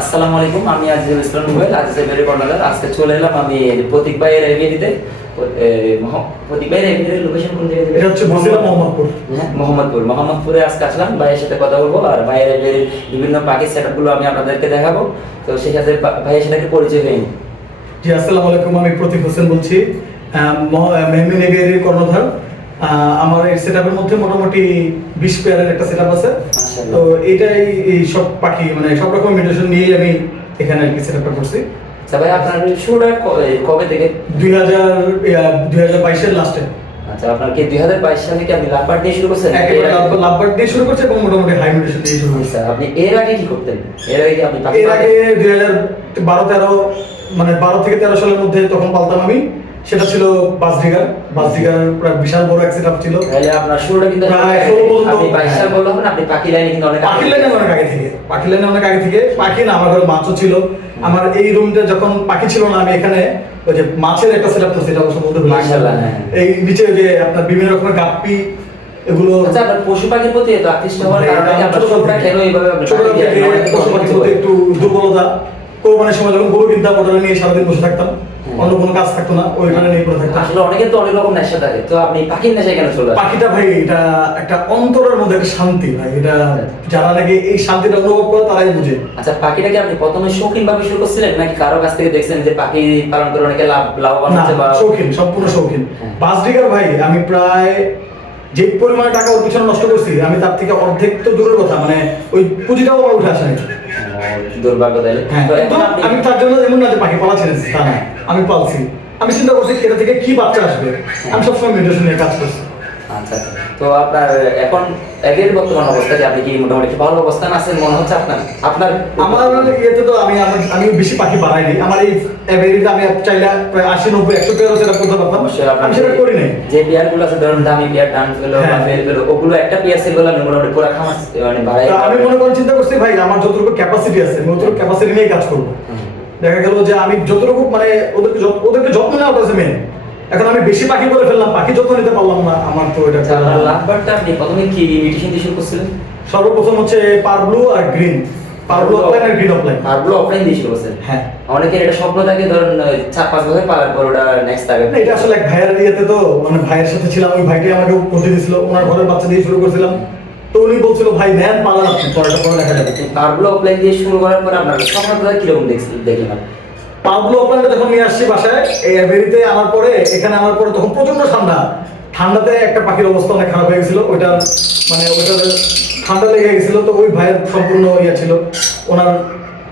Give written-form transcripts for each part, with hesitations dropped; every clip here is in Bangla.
আসসালামু আলাইকুম, আমি আজিজুল ইসলাম রুবেল, আজিজ এভিয়ারি কর্নার। আজকে চলে এলাম আমি প্রতীক ভাইয়ের এভিয়ারিতে। প্রতীক ভাইয়ের এভিয়ারির লোকেশন কোন জায়গায়? এটা হচ্ছে বসিলা মোহাম্মদপুর। হ্যাঁ, মোহাম্মদপুরে আজকে আসলাম ভাইয়ের সাথে কথা বলবো, আর ভাইয়ের এভিয়ারির বিভিন্ন পাখির সেটআপগুলো আমি আপনাদেরকে দেখাবো। তো সেই সাথে ভাইয়ের সাথে পরিচয় হয়নি। জি, আসসালামু আলাইকুম, আমি প্রতীক হোসেন বলছি, মেহমিন এভিয়ারির কর্ণধার। আমার এই সেটআপের মধ্যে মোটামুটি 20 পেয়ারের একটা সেটআপ আছে। তো এটাই এই সব পাখি মানে সব রকম মিউটেশন নিয়ে আমি এখানে আর কি সেটআপটা করছি। আচ্ছা ভাই, আপনার শুরুটা কবে থেকে? 2022 এর লাস্টে। আচ্ছা, আপনার কি 2022 সালে কি আপনি লাভবার্ড দিয়ে শুরু করছেন? একেবারে লাভবার্ড দিয়ে শুরু করছি এবং মোটামুটি হাই মিউটেশন দিয়ে শুরু করছি। আপনি এর আগে কি করতেন? এর আগে কি আপনি এর আগে 2012-13 মানে 12 থেকে 13 সালের মধ্যে তখন পালতাম আমি। সেটা ছিল বাসডিগার প্রায় বিশাল বড় এক সেটআপ ছিল। তাহলে আপনার শুরুটা কিন্তু প্রায় 16 পর্যন্ত। আপনি 22 সাল বললাম না, আপনি পাখি লাইনে কিন্তু অনেক পাখি লাইনে অনেক আগে থেকে পাখি না, আমার ঘরে মাছও ছিল। আমার এই রুমটা যখন পাখি ছিল না, আমি এখানে ওই যে মাছের একটা সেটআপ করছি, এটা অবশ্য বলতে ভুলে গেছি। মাশাআল্লাহ, হ্যাঁ। এই নিচে যে আপনার বিভিন্ন রকমের গাপ্পি এগুলো। আচ্ছা, আপনার পশু পাখির প্রতি এত আকৃষ্ট হওয়ার কারণে কি আপনার ছোটটা কেন এইভাবে আপনি ছোট পাখি থেকে দিয়ে পশু পাখির প্রতি একটু দুর্বলতা। কোরবানির সময় যখন গরু কিনতাম, ওটা নিয়ে সারাদিন বসে থাকতাম, অন্য কোনো কাজ থাকতো না, ওইখানে নিয়ে পড়ে থাকতাম। আসলে অনেকের তো অনেক রকম নেশা থাকে, তো আপনি পাখির নেশায় কেন চলে আসেন? পাখিটা ভাই, এটা একটা অন্তরের মধ্যে একটা শান্তি ভাই। এটা যারা নাকি এই শান্তিটা অনুভব করে তারাই বুঝে। আচ্ছা, পাখিটাকে আপনি প্রথমে শৌখিন ভাবে শুরু করছিলেন নাকি কারো কাছ থেকে দেখছেন যে পাখি পালন করে অনেকে লাভবান না, হচ্ছে? বা শৌখিন, সম্পূর্ণ শৌখিন। হ্যাঁ। বাসডিগার ভাই, আমি প্রায় যে পরিমাণে টাকা ওর পিছনে নষ্ট করছি, আমি তার থেকে অর্ধেক তো দূরের কথা, মানে ওই পুঁজিটাও আমার উঠে আসে নাই। দুর্ভাগ্য তাইলে। হ্যাঁ, তো কিন্তু এখন আপনি আমি তার জন্য এমন না যে পাখি পালা ছেড়েছি, তা না। আমি পালছি, আমি চিন্তা করছি এটা থেকে কি বাচ্চা আসবে। আমি সবসময় মেডিটেশন নিয়ে কাজ করছি। আচ্ছা আচ্ছা, তো আপনার এখন এর বর্তমান অবস্থাতে আপনি কি মোটামুটি একটু ভালো অবস্থান আছেন মনে হচ্ছে আপনার? আমার ইয়েতে তো আমি বেশি পাখি বাড়াইনি। আমার এই এভারেজে আমি চাইলে প্রায় 80-90-100 পেয়ারও সেটা করতে পারতাম, আমি সেটা করি নাই। যে পেয়ারগুলো আছে ধরুন দামি পেয়ার, ডান ফেলো বা ফেল ফেলো, ওগুলো একটা পেয়ার সেল করলে মোটামুটি পুরো খামার মানে বাড়াই। আমি মনে করি চিন্তা করছি ভাই, আমার যতটুকু ক্যাপাসিটি আছে আমি অতটুকু ক্যাপাসিটি নিয়ে কাজ করবো। দেখা গেল যে আমি যতটুকু মানে ওদেরকে যত্ন নেওয়া হচ্ছে মেন। এখন আমি বেশি পাখি করে ফেললাম, পাখি যত্ন নিতে পারলাম না, আমার তো এটা লাভবারটা আপনি প্রথমে কি ইমিটেশন দিয়ে শুরু করছিলেন? সর্বপ্রথম হচ্ছে পারব্লু আর গ্রিন, পারব্লু অফলাইন আর গ্রিন অফলাইন। পারব্লু অফলাইন দিয়ে শুরু করছেন? হ্যাঁ। অনেকের এটা স্বপ্ন থাকে ধরুন 4-5 বছর পালার পর ওটা নেক্সট থাকে। এটা আসলে এক ভাইয়ের ইয়েতে, তো মানে ভাইয়ের সাথে ছিলাম, ওই ভাইটাই আমাকে প্রতি দিয়েছিল, ওনার ঘরের বাচ্চা দিয়ে শুরু করছিলাম। তো উনি বলছিল ভাই নেন, পালান আপনি, পরেটা পরে দেখা যাবে। পারব্লু অফলাইন দিয়ে শুরু করার পর আপনার সফলতা কিরকম দেখলেন? পাবলো অফলাইনে যখন নিয়ে আসছি বাসায়, এই এভারিতে আনার পরে, এখানে আনার পরে তখন প্রচন্ড ঠান্ডাতে একটা পাখির অবস্থা অনেক খারাপ হয়ে গেছিল। ওইটা ঠান্ডা লেগে গেছিল। তো ওই ভাইয়ের সম্পূর্ণ ইয়ে ছিল,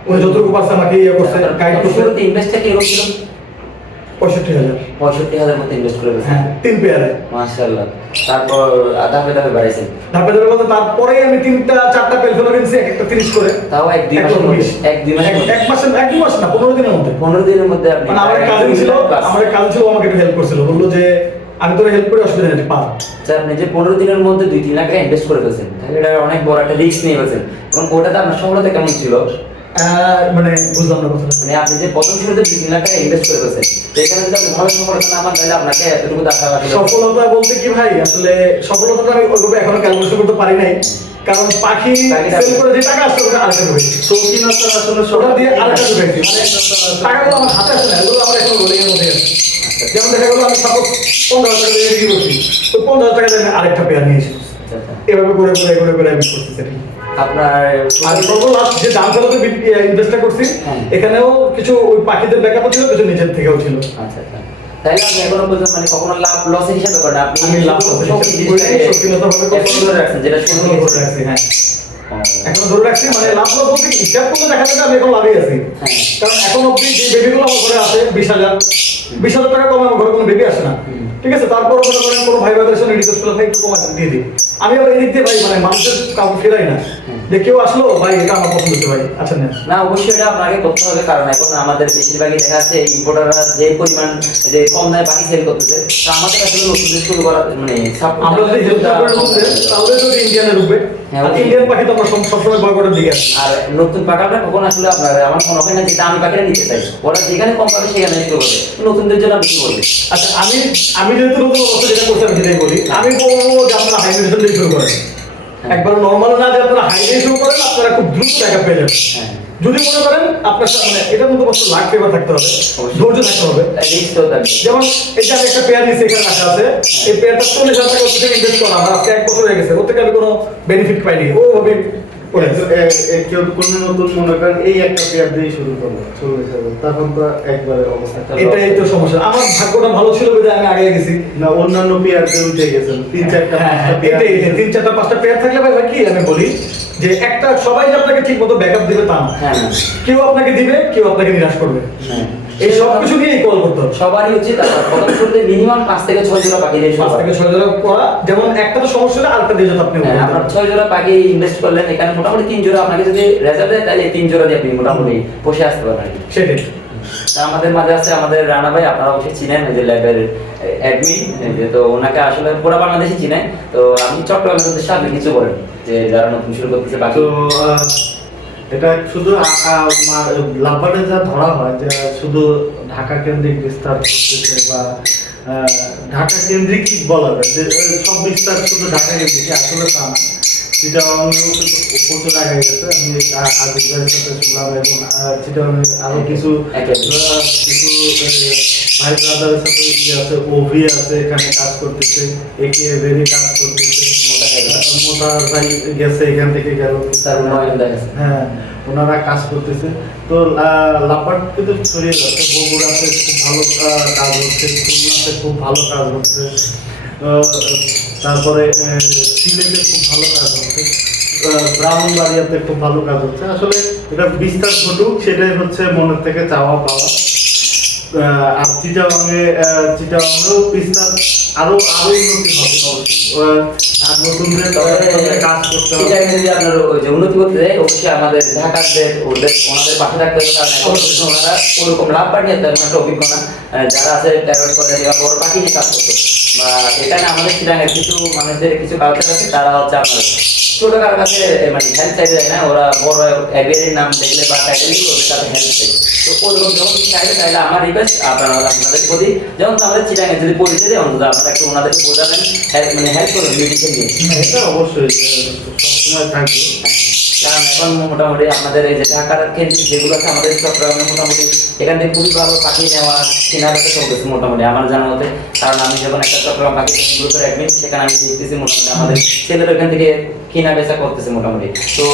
উনি যতটুকু পারছে আমাকে ইয়ে করছে, গাইড করছে। শুরুতে ইনভেস্টটা কি ছিল? 65,000 মতো ইনভেস্ট করে হ্যাঁ, 3 পেয়ারে। মাশাআল্লাহ। তারপর ধাপে ধাপে বাড়াইছেন? ধাপে বলতে তারপরে আমি 3-4টা পেলফেলো কিনছি, একটা 30 করে। তাও 1-2 মাসের মধ্যে? 1-2 মাসের মধ্যে? 1 মাস না, 15 দিনের মধ্যে। 15 দিনের মধ্যে আপনি? মানে আমার কাজিন ছিল, আমাকে একটু হেল্প করছিল, বললো যে আমি তোর হেল্প করে অসুবিধা নেই, পার। আচ্ছা, আপনি যে 15 দিনের মধ্যে 2-3 লাখ টাকা ইনভেস্ট করে ফেলছেন, তাহলে এটা অনেক বড় একটা রিস্ক নিয়ে ফেলছেন। এবং ওটাতে আপনার সফলতা কেমন ছিল? মানে বুঝলাম না কথাটা। মানে আপনি যে প্রথম শুরুতে 2-3 লাখ টাকা ইনভেস্ট করে ফেলছেন, তো এখানে যদি আপনি ভালো সফলতা না পান, তাহলে আপনাকে এতটুকু টাকা সফলতা বলতে কি ভাই, আসলে সফলতাটা আমি ওইভাবে এখনো ক্যালকুলেশন করতে পারি নাই। কারণ পাখি সেল করে যে টাকা আসছে ওটা আরেকটা ঢুকেছে, শৌখিনতা আসলে ওটা দিয়ে আরেকটা ঢুকেছে। মানে টাকাগুলো আমার হাতে আসে না, এগুলো আমার এখন রোলিংয়ের মধ্যে আছে। যেমন দেখা গেলো আমি সাপোজ 15,000 টাকা দিয়ে বিক্রি করছি, তো 15,000 টাকা দিয়ে আমি আরেকটা পেয়ার নিয়ে এসেছি। এভাবে করে আমি করছি সেটা। আপনার আর লাস্ট যে দাম ফেরতে ইনভেস্টটা করছি, এখানেও কিছু ওই পাখিদের ব্যাকআপও ছিল, কিছু নিজের থেকেও ছিল। আচ্ছা আচ্ছা, তাহলে আপনি এখনো পর্যন্ত মানে কখনো লাভ লসের হিসাবে করেন? আমি লাভ শৌখিনতা ভাবে ধরে রাখছেন, যেটা শুনে ধরে রাখছি। হ্যাঁ, এখনো ধরে রাখছি, মানে লাভ লস বলতে হিসাব করলে দেখা যাবে আমি এখন লাভই আছি। কারণ এখন অব্দি যে বেবিগুলো আমার ঘরে আছে 20,000 টাকা কমে আমার ঘরে কোনো বেবি আসে না। ঠিক আছে, তারপর মনে করেন কোনো ভাই ভাইদের সঙ্গে রিকোয়েস্ট করলে ভাই একটু কমা দিয়ে দিই। আমি আবার এদিক দিয়ে ভাই মানে মানুষের কাউকে ফেরাই না, যে কেউ আসলো ভাই এটা আমার পছন্দ হচ্ছে ভাই, আচ্ছা না। না, অবশ্যই এটা আপনাকে করতে হবে, কারণ এখন আমাদের বেশিরভাগই দেখা যাচ্ছে ইম্পোর্টাররা যে পরিমাণ যে কম দামে বাকি সেল করতেছে, তো আমাদের আসলে নতুন শুরু করা মানে আমরা যদি হেল্প করতে তাহলে যদি ইন্ডিয়ানের রূপে, আর ইন্ডিয়ান পাখি তো আমরা সবসময় বয়কটের দিকে আছি। আর নতুন পাখাটা কখন আসলে আপনার আমার মনে হয় না যে দামি পাখিটা নিতে চাই, ওরা যেখানে কম পাবে সেখানে শুরু করবে। নতুনদের জন্য আমি কি বলবো? আচ্ছা, আমি যেহেতু নতুন অবস্থা যেটা করছি আমি সেটাই বলি। আমি বলবো যে আপনারা হাই মিউটেশন দিয়ে শুরু করেন। একবার নর্মাল না যে আপনারা হাইডে শুরু করেন আপনারা খুব দ্রুত টাকা পেয়ে যাবেন। হ্যাঁ যদি মনে করেন আপনার মানে এটার মধ্যে কত লাখ পেপার থাকতে হবে, ধৈর্য থাকতে হবে। রিস্ক তো থাকবে। যেমন এই যে আমি একটা পেয়ার নিচ্ছি এখানে রাখা আছে, এই পেয়ারটা 40,000 টাকা ওর থেকে ইনভেস্ট করা, আমার আজকে 1 বছর হয়ে গেছে, ওর থেকে আমি কোনো বেনিফিট পাইনি, ও ভাবে করে কেউ কোনো নতুন মনে করেন এই একটা পেয়ার দিয়ে শুরু করলো 40,000, তখন তো একবারে অবস্থা। এটাই তো সমস্যা। আমার ভাগ্যটা ভালো ছিল বলে আমি আগে গেছি না, অন্যান্য পেয়ার দিয়ে উঠে গেছেন 3-4টা 5টা পেয়ার। এটাই 3-4টা 5টা পেয়ার থাকলে ভাই কি আমি বলি যে একটা সবাই যে আপনাকে ঠিক মতো ব্যাকআপ দিবে তা না। হ্যাঁ কেউ আপনাকে দিবে, কেউ আপনাকে নিরাশ করবে। হ্যাঁ এই সব কিছু নিয়ে কল করতে হবে। সবারই উচিত প্রথম শুরুতে মিনিমাম 5 থেকে 6 জোড়া পাখি দিয়ে শুরু 5 করা। থেকে 6 জোড়া করা, যেমন একটা তো সমস্যা হলে আরেকটা দিয়ে যেতে আপনি হ্যাঁ, আপনার 6 জোড়া পাখি ইনভেস্ট করলেন, এখানে মোটামুটি 3 জোড়া আপনাকে যদি রেজাল্ট দেয় তাহলে 3 জোড়া দিয়ে আপনি মোটামুটি বসে আসতে পারেন। সেটাই। তা আমাদের মাঝে আছে আমাদের রানা ভাই, আপনারা অবশ্যই চিনেন, এই যে ল্যাবের অ্যাডমিন, যে তো ওনাকে আসলে পুরো বাংলাদেশে চিনে। তো আপনি চট্টগ্রামের উদ্দেশ্যে আপনি কিছু বলেন যে যারা নতুন শুরু করতেছে পাখি। তো এটা শুধু লাভবার্ডে যা ধরা হয় যে শুধু ঢাকা কেন্দ্রিক বিস্তার করতেছে বা ঢাকা কেন্দ্রিক বলা যায় যে সব বিস্তার শুধু ঢাকা কেন্দ্রিক, আসলে তা না। চিটাগাংয়েও কিন্তু প্রচুর আগে গেছে। আমি আজিজের সাথে শুনলাম এবং চিটাগাংয়ে আরো কিছু ভাই ব্রাদারের সাথে আছে, ওভি আছে, এখানে কাজ করতেছে, একে ভেরি কাজ করতেছে, মোটা ভাই গেছে এখান থেকে গেল, তার নয়ন দেখাচ্ছে। হ্যাঁ ওনারা কাজ করতেছে। তো লাপাট কিন্তু ছড়িয়ে যাচ্ছে, বগুড়াতে খুব ভালো কাজ হচ্ছে, খুলনাতে খুব ভালো কাজ হচ্ছে, তারপরে সিলেটে খুব ভালো কাজ হচ্ছে, ব্রাহ্মণবাড়িয়াতে খুব ভালো কাজ হচ্ছে। আসলে এটা বিস্তার ঘটুক, সেটাই হচ্ছে মনের থেকে চাওয়া পাওয়া। আর চিটাগাংয়েও বিস্তার আরো উন্নতি হবে, আর নতুনদের কাজ করতে হবে। এটা যদি আপনার ওই যে উন্নতি করতে যায়, অবশ্যই আমাদের ঢাকারদের ওনাদের পাশে থাকতে হবে, কারণ অবশ্যই ওনারা ওরকম লাভ পাঠিয়ে তেমন একটা অভিজ্ঞতা যারা আছে প্রাইভেট করে বা বড় পাখি নিয়ে কাজ করতো, বা এখানে আমাদের চিরাঙের কিছু মানুষদের কিছু কালচার আছে, তারা হচ্ছে আপনার ছোট কারোর কাছে মানে হেল্প চাইতে যায় না, ওরা বড় অ্যাভিয়ারির নাম দেখলে বা টাইটেল দিলে ওদের কাছে হেল্প চাই। তো ওরকম যখন চাইলে তাহলে আমার রিকোয়েস্ট আপনাদের প্রতি, যেমন আমাদের চিরাঙে যদি পরিচয় দেয় অন্তত আপনারা একটু ওনাদেরকে বোঝাবেন, মানে হেল্প করবেন মিউজিকে নিয়ে। এটা অবশ্যই সবসময় থাকবে। কারণ এখন মোটামুটি আপনাদের এই যে ঢাকার কেন্দ্রিক যেগুলো আছে আমাদের চট্টগ্রামে মোটামুটি এখান থেকে খুবই ভালো পাখি নেওয়া কেনা বেচা চলতেছে মোটামুটি আমার জানা মতে। কারণ আমি যখন একটা চট্টগ্রাম পাখি গ্রুপের অ্যাডমিন, সেখানে আমি দেখতেছি মোটামুটি আমাদের ছেলেরা এখান থেকে কেনা বেচা করতেছে মোটামুটি। তো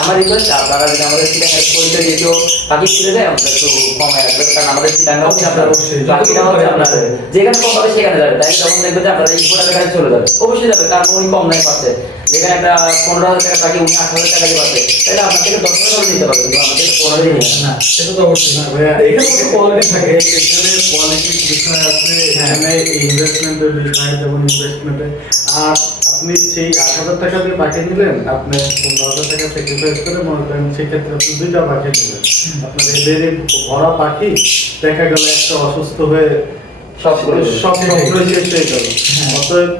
আমার রিকোয়েস্ট আপনারা যদি আমাদের চিটাঙ্গের পরিচয় দিয়ে কেউ পাখি কিনে দেয় আমাদের একটু কমায় রাখবেন, কারণ আমাদের চিটাঙ্গা হচ্ছে আপনার পাখিটা হচ্ছে আপনার যেখানে কম পাবে সেখানে যাবে, তাই যখন দেখবে যে আপনারা ইম্পোর্টার এখানে চলে যাবে, অবশ্যই যাবে, কারণ উনি কম দামে পাচ্ছে। যেখানে একটা 15,000 টাকা পাখি উনি 8,000 টাকা দিয়ে পাচ্ছে, তাহলে আপনার থেকে 10,000 দিতে পারবে, কিন্তু আমাদের 15 দিন না, সেটা তো অবশ্যই না ভাইয়া, এখানে তো কোয়ালিটি থাকে। এখানে কোয়ালিটির বিষয় আছে, এখানে ইনভেস্টমেন্টের বিষয়, যেমন ইনভেস্টমেন্টে আর আপনি সেই 8,000 টাকা দিয়ে পাখি নিলেন, আপনি 15,000 টাকা স্যাক্রিফাইস করে মনে করেন সেক্ষেত্রে আপনি 2টা পাখি নিলেন, আপনার এদের ভরা পাখি দেখা গেল একটা অসুস্থ হয়ে সব সব শেষ হয়ে গেল। অতএব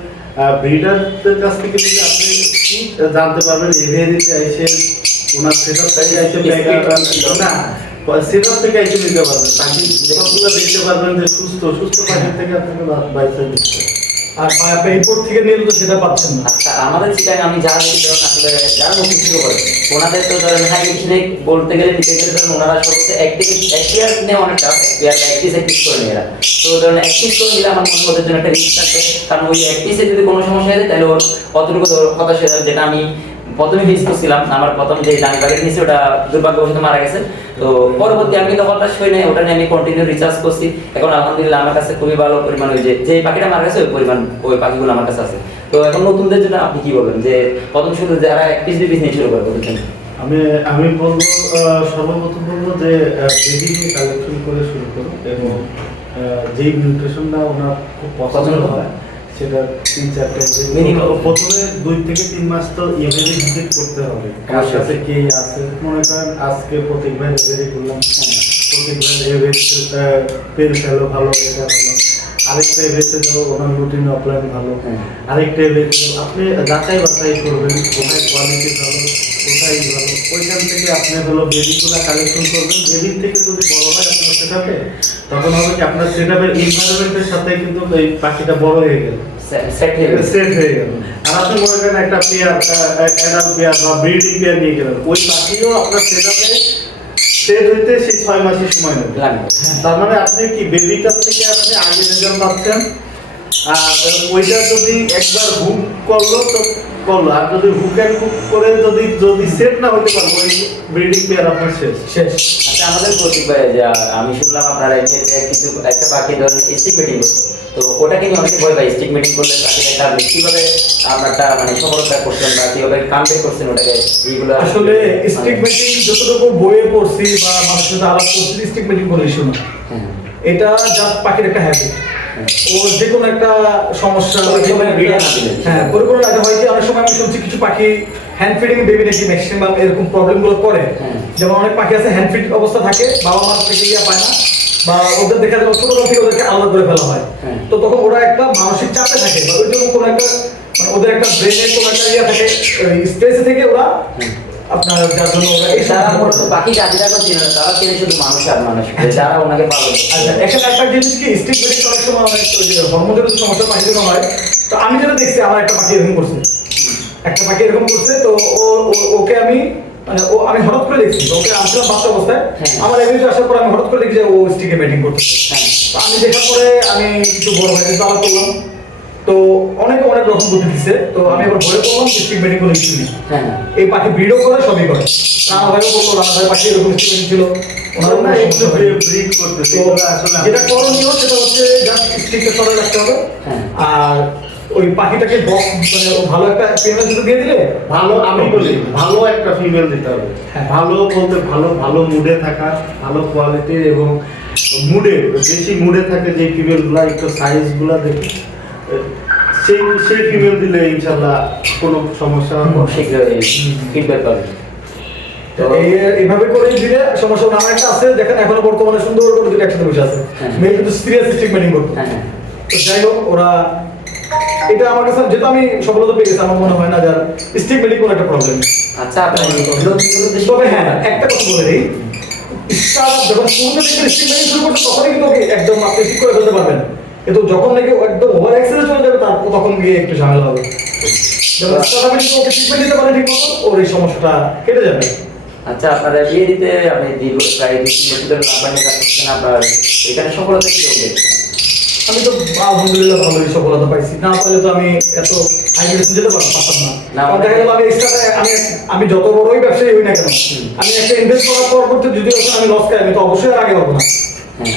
ব্রিডারদের কাছ থেকে যদি আপনি কি জানতে পারবেন, এভিয়ারিতে এসে ওনার সেটআপ থেকে এসে না সেটআপ থেকে এসে নিতে পারবেন, পাখি সবগুলো দেখতে পারবেন যে সুস্থ পাখির থেকে আপনাকে বাইসে দিচ্ছে। আর আপনি ইম্পোর্ট থেকে নিলে তো সেটা পাচ্ছেন না। আচ্ছা, আমাদের চিটাঙ্গে আমি যারা দেখি ধরুন আসলে যারা নতুন শুরু করে ওনাদের তো ধরেন হাই মিশনে বলতে গেলে নিতে গেলে ধরুন ওনারা সবচেয়ে এক পেয়ার নেওয়া অনেক টাফ, এক পেয়ার বা এক পিস করে নিয়ে এরা। তো ধরুন এক পিস করে নিলে আমার মনে ওদের জন্য একটা রিস্ক থাকবে, কারণ ওই এক পিসে যদি কোনো সমস্যা হয় তাহলে ওর অতটুকু হতাশ হয়ে যাবে। যেটা আমি প্রথমে ফেস করছিলাম, আমার প্রথম যে ডানি বাগের নিয়েছি ওটা দুর্ভাগ্যবশত মারা গেছে। তো পরবর্তী আমি কিন্তু হতাশ হই নাই, ওটা নিয়ে আমি কন্টিনিউ রিচার্জ করছি। এখন আলহামদুলিল্লাহ আমার কাছে খুবই ভালো পরিমাণ ওই যে পাখিটা মারা গেছে ওই পরিমাণ ওই পাখিগুলো আমার কাছে আছে। তো এখন নতুনদের জন্য আপনি কি বলবেন যে প্রথম শুরু যারা এক পিস দুই পিস নিয়ে শুরু করে বলছেন? আমি বলবো সর্বপ্রথম বলবো যে বেবি নিয়ে কালেকশন করে শুরু করুন, এবং যেই নিউট্রিশনটা ওনার খুব পছন্দ হয় সেটা 3-4টা Minimum। প্রথমে 2 থেকে 3 মাস তো এভারি ভিজিট করতে হবে, কার সাথে কে আছে। মনে করেন আজকে প্রত্যেক ভাই এভারি করলাম, প্রত্যেক ভাই এভারি পেন খেলো ভালো, এটা ভালো, আরেকটা এভারিতে যাবো ওনার রুটিন অফলাইন ভালো, আরেকটা এভারিতে আপনি যাচাই বাছাই করবেন কোথায় কোয়ালিটি ভালো কোথায় ভালো, ওইখান থেকে আপনি হলো বেবিগুলো কালেকশন করবেন। বেবির থেকে যদি বড় হয় আপনার সেটাপে, তখন হবে কি আপনার সেটাপের এনভায়রনমেন্টের সাথে কিন্তু এই পাখিটা বড় হয়ে গেল, সেট হয়ে গেছে। সেট হয়ে গেল। আর আপনি মনে করেন একটা পেয়ার অ্যাডাল্ট পেয়ার বা ব্রিডিং পেয়ার নিয়ে গেলেন, ওই পাখিও আপনার সেটাতে সেট হইতে সেই 6 মাসের সময় নেবে। লাগবে। তার মানে আপনি কি বেবিটার থেকে আপনি আগে রেজাল্ট পাচ্ছেন, আর ওইটা যদি একবার হুক করলো তো করলো, আর যদি হুক অ্যান্ড কুক করে যদি সেট না হইতে পারবো ওই ব্রিডিং পেয়ার আপনার শেষ। আচ্ছা, আমাদের প্রতীক ভাই, যে আমি শুনলাম আপনারা এই যে কিছু একটা পাখি ধরেন স্টিক মিটিং করতো, তো ওটাকে নিয়ে অনেকে ভয় পায়, স্টিক মিটিং করলে পাখিটা কাটবে, কিভাবে আপনারটা মানে সফলতা করছেন বা কিভাবে কামব্যাক করছেন ওটাকে, এইগুলো আসলে স্টিক মিটিং যতটুকু বইয়ে পড়ছি বা মানুষের সাথে আলাপ করছি, স্টিক মিটিং করে শোনা হ্যাঁ, এটা জাস্ট পাখির একটা হ্যাবিট। ওর যে কোনো একটা সমস্যা হ্যাঁ পরিপূর্ণ লাগে হয় কি, অনেক সময় আমি শুনছি কিছু পাখি হ্যান্ড ফিডিং বেবি নাকি ম্যাক্সিমাম এরকম প্রবলেম গুলো করে। যেমন অনেক পাখি আছে হ্যান্ড ফিড অবস্থা থাকে, বাবা মার থেকে ইয়া পায় না, বা ওদের দেখা যায় ছোটবেলা থেকে ওদেরকে আলাদা করে ফেলা হয়, তো তখন ওরা একটা মানসিক চাপে থাকে, বা ওই জন্য কোনো একটা মানে ওদের একটা ব্রেনের কোনো একটা ইয়া থাকে, স্ট্রেসে থেকে ওরা আপনার যার জন্য ওরা এই যারা সমস্যা পাখি জাতিটা করছিল না, তারা কেন শুধু মানুষ আর মানুষ, যারা ওনাকে পালন করে। আচ্ছা, এখানে একটা জিনিস কি, স্টিক মিটিং অনেক সময় অনেক ওই যে হরমোনের সমস্যা পাখি জন্য হয়। তো আমি যেটা দেখছি, আমার একটা পাখি এরকম করছে, তো ওকে আমি মানে আমি হঠাৎ করে দেখছি, ওকে আসলাম বাচ্চা অবস্থায়, আমার এমনিতে আসার পর আমি হঠাৎ করে দেখি যে ও স্টিকে মিটিং করতেছে। তো আমি দেখার পরে আমি কিছু বড় ভাইদের আলাপ করলাম, তো অনেকে অনেক রকম বুদ্ধি দিচ্ছে, তো আমি এবার ভয় করলাম স্টিক মিটিং করে কিছু নেই। এই পাখি ভিডিও করে সবই করে, রানা ভাইও বললো, রানা ভাই পাখি এরকম স্টিক মিটিং ছিল, ওনারও না কোনো একটু সমস্যা হয়নি। ব্রিড করতেছে, তো এগুলো আসলে যেটা করণীয় সেটা হচ্ছে জাস্ট স্টিকটা সরাই রাখতে হবে, আর ওই পাখিটাকে মানে ভালো একটা পেমেন্ট যদি দিয়ে দিলে ভালো, আমি বলি ভালো একটা ফিমেল দিতে হবে। হ্যাঁ। ভালো বলতে ভালো ভালো মুডে থাকা, ভালো কোয়ালিটির এবং মুডে বেশি মুডে থাকে যে ফিমেলগুলা, একটু সাইজগুলা দেখে সেই সেই ফিমেল দিলে ইনশাআল্লাহ কোনো সমস্যা হবে না। শীঘ্রই ফিডব্যাক পাবেন। তো এইভাবে করে দিলে সমস্যা না। আমার একটা আছে, দেখেন এখনো বর্তমানে সুন্দর করে দুটো একসাথে বসে আছে, মেল কিন্তু সিরিয়াস স্টিকমেন্টিং করতো। তো যাই হোক, ওরা এটা আমার কাছে যেহেতু আমি সফলতা পেয়ে গেছি, আমার মনে হয় না যার স্টিকমেন্টিং কোনো একটা প্রবলেম। আচ্ছা, আপনার তবে হ্যাঁ, একটা কথা বলে দিই, স্টার্ট যখন শুরুতে থেকে স্টিকমেন্টিং শুরু করতে তখনই কিন্তু ওকে একদম আপনি ঠিক করে ফেলতে পারবেন, কিন্তু যখন নাকি একদম ওভার এক্সেলে চলে যাবে তারপর তখন গিয়ে একটু ঝামেলা হবে। যখন স্টার্ট যদি ওকে ট্রিটমেন্ট দিতে পারেন ঠিক মতো, ওর এই সমস্যাটা কেটে যাবে। আচ্ছা, আপনারা বিয়ে দিতে আপনি দীর্ঘ প্রায় 20 বছর ধরে লাভবানের কাজ করছেন, আপনার এখানে সফলতা কি হবে? আমি তো আলহামদুলিল্লাহ ভালোই সফলতা পাইছি, না পারলে তো আমি এত হাই রেসে যেতে পারতাম না। কারণ দেখা গেল আমি এক্সট্রা আমি যত বড়ই ব্যবসায়ী হই না কেন, আমি একটা ইনভেস্ট করার পর করতে যদি আমি লস খাই, আমি তো অবশ্যই আর আগে পাবো না,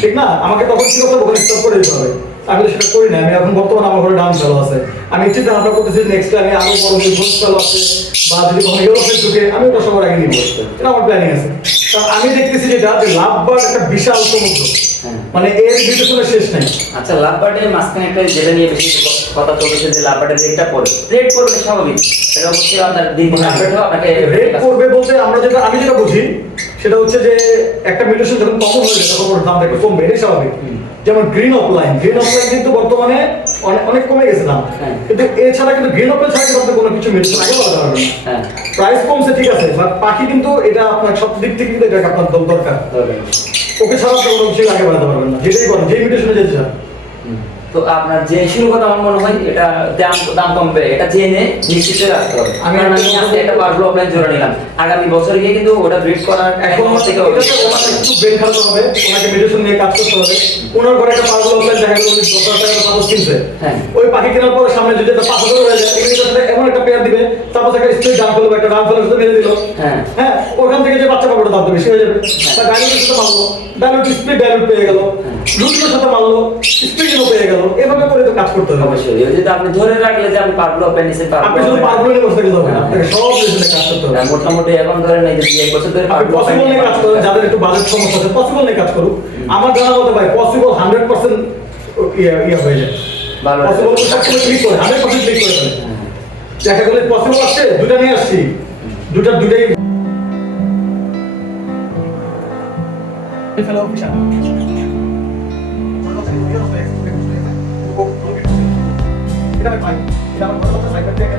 ঠিক না? আমাকে তখন কি করতে হবে, ওখানে স্টপ করে দিতে হবে। আমি তো সেটা করি না, আমি এখন বর্তমানে আমার ঘরে ডাউন চালু আছে, আমি চিন্তা ভাবনা করতেছি নেক্সট আমি আরো বড় যে ঘোষ চালু আছে, বা যদি কখনো ইউরোপের যুগে আমি ওটা সবার আগে নিব, এটা আমার প্ল্যানিং আছে। কারণ আমি দেখতেছি যেটা যে লাভবার একটা বিশাল সমুদ্র, মানে এর বিবেচনা শেষ নাই। আচ্ছা, লাভবার্ডের মাঝখানে একটা যেটা নিয়ে বেশি কথা চলছে যে লাভবার্ডের রেটটা পড়ে, রেট পড়বে স্বাভাবিক, সেটা অবশ্যই আপনার দিন দিন আপডেট হবে, আপনাকে রেট করবে বলতে আমি যেটা বুঝি সেটা হচ্ছে যে একটা মিউটেশন যখন কমন হয়ে যায় তখন ওর দামটা একটু কমবে, এটাই স্বাভাবিক। যেমন গ্রিন অফলাইন কিন্তু বর্তমানে অনেক কমে গেছে দাম, কিন্তু এছাড়া কিন্তু গ্রিন অফলাইন ছাড়া কিন্তু আপনি কোনো কিছু মিউটেশন আগে বলা যাবে না। প্রাইস কমছে ঠিক আছে, বাট পাখি কিন্তু এটা আপনার সব দিক থেকে কিন্তু এটা আপনার দরকার, ওকে ছাড়া আপনি কোনো কিছু আগে বাড়াতে পারবেন না, যেটাই করেন যেই মিউটেশনে যেতে চান। তো আপনার যে শুরু কথা আমার মনে হয় এটা দাম কমবে, এটা জেনে নিশ্চিত রাখতে হবে। আমি আজকে একটা পারবো অফলাইন জোড়া নিলাম, আগামী বছর গিয়ে কিন্তু ওটা ব্রিড করার এখন থেকে ওনাকে একটু ব্রেন খেলতে হবে, ওনাকে মেডিসিন নিয়ে কাজ করতে হবে। ওনার ঘরে একটা পাগল অফলাইন দেখা গেল 10,000 টাকা পাগল কিনছে, ওই পাখি কেনার পরে সামনে যদি একটা 5,000 হয়ে যায়, এমন একটা পেয়ার দিবে, তারপর একটা স্ট্রেট ডাউন করলো, একটা ডাউন ফেলে মেরে দিল, হ্যাঁ ওখান থেকে যে বাচ্চা পাবো দাম তো বেশি হয়ে যাবে। তার ডাইলুটের সাথে মারলো, ডাইলুট স্প্লিট ডাইলুট পেয়ে গেল, লুটের সাথে মারলো, স্প্লিটও পেয়ে গেল, এভাবে করে তো কাজ করতে হবে। অবশ্যই যদি আপনি ধরে রাখলে যে আমি পারবো অফলাইন নিতে পারবো, আপনি শুধু পাগল নিয়ে বসে থাকতে হবে না, আপনাকে সব রিলেশনে কাজ করতে হবে। মোটামুটি এখন ধরেন এই যে 1 বছর ধরে আপনি পসিবল নিয়ে কাজ করেন, যাদের একটু বাজেট সমস্যা আছে পসিবল নিয়ে কাজ করুন। আমার জানা মতে ভাই পসিবল 100% ইয়ে হয়ে যায়, ভালো পসিবল সবসময় ক্লিক করে 100% ক্লিক করে ফেলে। দেখা গেলে পসিবল আছে, দুটা নিয়ে আসছি, দুটাই ফেলো অফিসার এটা আমি পাই, এটা আমার ঘর সাইকেল থেকে